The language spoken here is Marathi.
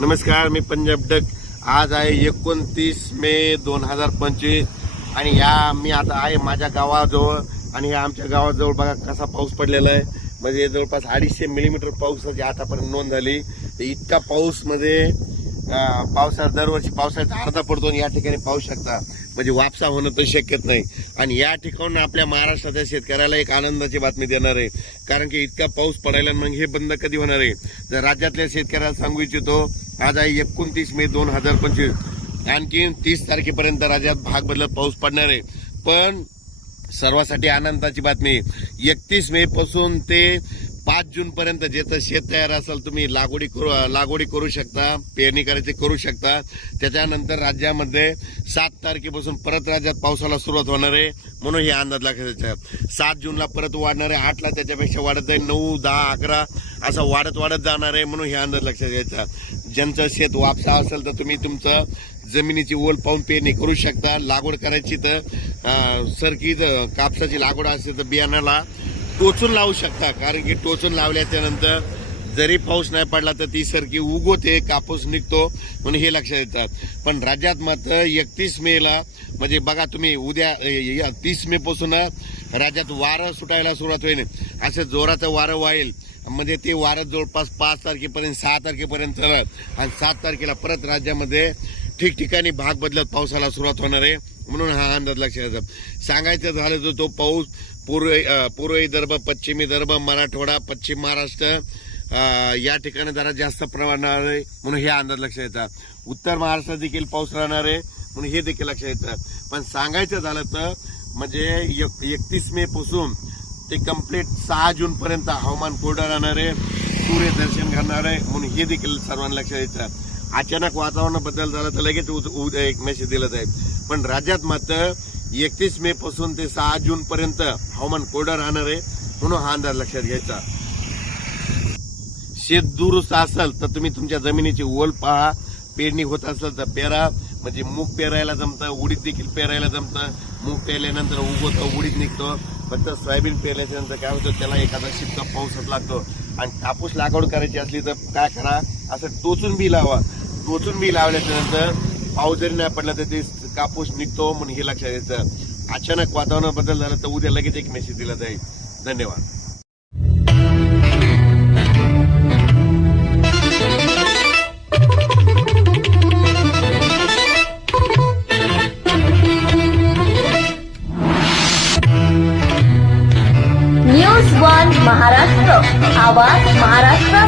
नमस्कार मी पंजाब डक. आज आहे एकोणतीस मे दोन हजार पंचवीस. आणि या मी आता आहे माझ्या गावाजवळ. आणि या आमच्या गावाजवळ बघा कसा पाऊस पडलेला आहे. म्हणजे जवळपास अडीचशे मिलीमीटर पावसाची आतापर्यंत नोंद झाली. तर इतका पाऊस म्हणजे, मध्ये पावसाळ्यात दरवर्षी पावसाळ्याचा अर्धा पडतो आणि या ठिकाणी पाहू शकता. म्हणजे वापसा होणं तर शक्यच नाही. आणि या ठिकाणून आपल्या महाराष्ट्राच्या शेतकऱ्याला एक आनंदाची बातमी देणार आहे. कारण की इतका पाऊस पडायला मग हे बंद कधी होणार आहे? तर राज्यातल्या शेतकऱ्याला सांगू इच्छितो आज आहे एकोणतीस मे दोन हजार पंचवीस. आणखी तीस तारखेपर्यंत राज्यात भाग बदलत पाऊस पडणार आहे. पण सर्वांसाठी आनंदाची बातमी एकतीस मे पासून ते पाच जून पर्यंत ज्याचं शेत तयार असेल तुम्ही लागवडी करू लागवडी करू शकता पेरणी करायची करू शकता. त्याच्यानंतर राज्यामध्ये सात तारखेपासून परत राज्यात पावसाला सुरुवात होणार आहे. म्हणून हे अंदाज लक्षात सात जूनला परत वाढणार आहे आठला त्याच्यापेक्षा वाढत जाईल नऊ दहा अकरा असं वाढत वाढत जाणार आहे म्हणून हे अंदाज लक्षात घ्यायचा ज्यांचं शेत वापसा असेल तर तुम्ही तुमचं जमिनीची ओल पाहून पेरणी करू शकता. लागवड करायची तर सरकी कापसाची लागवड असेल तर बियाणाला टोचून लावू शकता. कारण की टोचून लावल्याच्या नंतर जरी पाऊस नाही पडला तर ती सरकी उगवते कापूस निघतो म्हणून हे लक्षात येतात पण राज्यात मात्र एकतीस मेला म्हणजे बघा तुम्ही उद्या तीस मे पासून राज्यात वारं सुटायला सुरुवात होईल. असं जोराचं वारं वाईल म्हणजे ते वारं जवळपास पाच तारखेपर्यंत सहा तारखेपर्यंत चालत आणि सात तारखेला परत राज्यामध्ये ठिकठिकाणी भाग बदलत पावसाला सुरुवात होणार आहे. म्हणून हा अंदाज लक्षात येतात सांगायचं झालं तर तो पाऊस पूर्व पूर्व विदर्भ पश्चिमी विदर्भ मराठवाडा पश्चिम महाराष्ट्र या ठिकाणी जरा जास्त प्रमाणात आहे. म्हणून हे अंदाज लक्षात येतात उत्तर महाराष्ट्रात देखील पाऊस राहणार आहे. म्हणून हे देखील लक्षात येतं. पण सांगायचं झालं तर म्हणजे एकतीस मे पासून ते कंप्लीट सहा जून पर्यंत हवामान कोरडं राहणार आहे. सूर्यदर्शन घडणार आहे. म्हणून हे देखील सर्वांना लक्षात येतं. अचानक वातावरण बदल झाला तर लगेच उद- उद्या एक मेसेज दिला जाईल. पण राज्यात मात्र एकतीस मे पासून ते सहा जून पर्यंत हवामान कोरडं राहणार आहे म्हणून हा अंदाज लक्षात घ्यायचा. शेत दुरुस्त असेल तर तुम्ही तुमच्या जमिनीची ओल पहा पेरणी होत असेल तर पेरा. म्हणजे मूग पेरायला जमतं उडीद देखील पेरायला जमतं. मूग पेरल्यानंतर उगवतं उडीद निघतो. फक्त सोयाबीन पेरल्याच्या नंतर काय होतं त्याला एखादा शिपका पाऊसच लागतो. आणि कापूस लागवड करायची असली तर काय करा असं टोचून बी लावा. कोचुंबी लावल्याच्यानंतर पाऊस जरी नाही पडला तर ते कापूस निघतो म्हणून हे लक्षात येतं. अचानक वातावरण बदल झाला तर उद्या लगेच एक मेसेज दिला जाईल. धन्यवाद. महाराष्ट्र आवाज महाराष्ट्र.